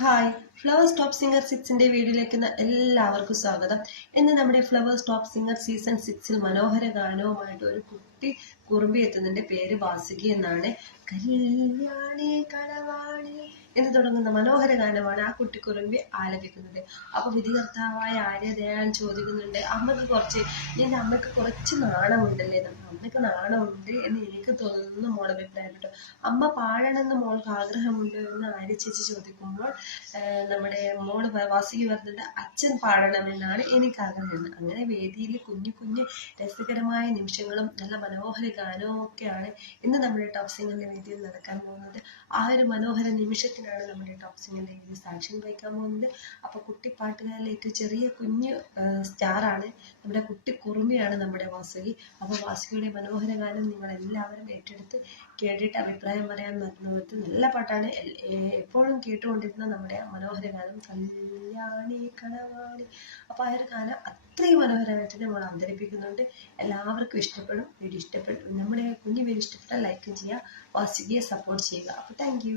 Hi Flowers top singer സിക്സിന്റെ വീഡിയോയിലേക്ക് എല്ലാവർക്കും സ്വാഗതം. ഇന്ന് നമ്മുടെ ഫ്ലവേഴ്സ് ടോപ്പ് സിംഗർ സീസൺ സിക്സിൽ മനോഹര ഗാനവുമായിട്ട് ഒരു കുട്ടി കുറുമ്പി എത്തുന്നതിന്റെ പേര് വാസുകി എന്നാണ്. കല്യാണി കളവാണി എന്ന് തുടങ്ങുന്ന മനോഹര ഗാനമാണ് ആ കുട്ടിക്കുറുമ്പി ആലപിക്കുന്നത്. അപ്പൊ വിധികർത്താവായ ആര്യ ദയാൻ ചോദിക്കുന്നുണ്ട് അമ്മയ്ക്ക് കുറച്ച് നിന്റെ അമ്മയ്ക്ക് കുറച്ച് നാണമുണ്ടല്ലേ? അമ്മയ്ക്ക് നാണമുണ്ട് എന്ന് എനിക്ക് തോന്നുന്നു മോൾ അഭിപ്രായം കേട്ടോ അമ്മ പാടണമെന്ന് മോൾക്ക് ആഗ്രഹമുണ്ടോ എന്ന് ആര്യ ചേച്ചി ചോദിക്കുമ്പോൾ നമ്മുടെ പ- വാസുകി പറഞ്ഞിട്ട് അച്ഛൻ പാടണമെന്നാണ് എനിക്ക് ആഗ്രഹം. അങ്ങനെ വേദിയിൽ കുഞ്ഞു കുഞ്ഞു രസകരമായ നിമിഷങ്ങളും നല്ല മനോഹര ഗാനവും ഒക്കെയാണ് ഇന്ന് നമ്മുടെ ടോപ് സിംഗറിന്റെ വേദിയിൽ നടക്കാൻ പോകുന്നത്. ആ ഒരു മനോഹര നിമിഷത്തിനാണ് നമ്മുടെ ടോപ്പ് സിംഗറിന്റെ വേദി സാക്ഷ്യം വഹിക്കാൻ പോകുന്നത് അപ്പൊ കുട്ടി പാട്ടുകാരിലെ ഏറ്റവും ചെറിയ കുഞ്ഞു സ്റ്റാറാണ് നമ്മുടെ കുട്ടി കുറുമിയാണ് നമ്മുടെ വാസുകി. അപ്പോൾ വാസുകിയുടെ മനോഹര ഗാനം നിങ്ങൾ എല്ലാവരും ഏറ്റെടുത്ത് കേട്ടിട്ട് അഭിപ്രായം പറയാൻ നടന്നത് നല്ല പാട്ടാണ്. എപ്പോഴും കേട്ടുകൊണ്ടിരുന്ന നമ്മുടെ മനോഹര ഗാനം കല്യാണി കണവാണി അപ്പോൾ ആ ഒരു ഗാനം അത്രയും മനോഹരമായിട്ട് നമ്മൾ അവതരിപ്പിക്കുന്നുണ്ട്. എല്ലാവർക്കും ഇഷ്ടപ്പെടും. വീഡിയോ ഇഷ്ടപ്പെടും നമ്മുടെ കുഞ്ഞു വീഡിയോ ഇഷ്ടപ്പെട്ടാൽ ലൈക്ക് ചെയ്യുക വാസുകിയെ സപ്പോർട്ട് ചെയ്യുക. അപ്പോൾ താങ്ക്